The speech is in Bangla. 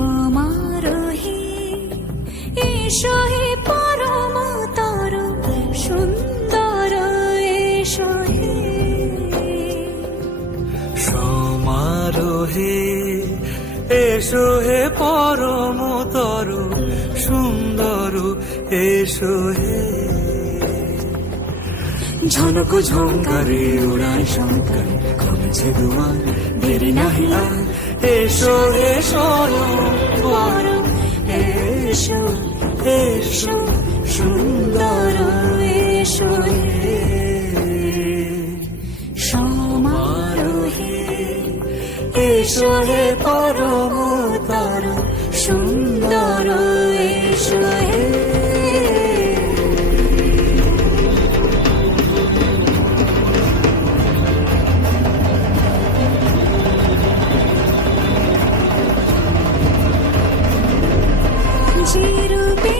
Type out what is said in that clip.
সমারোহী ঈশ্বরী হে এসো হে পরম তরু সুন্দর এসো হে। ঝনক ঝঙ্কারে উড়ায় শঙ্কর খুলছে দুয়ার দেরি নাহি আর। এসো এসো এসো এসো সুন্দর। এসো হে পরম তর সুন্দর এসো হে। জিরুবে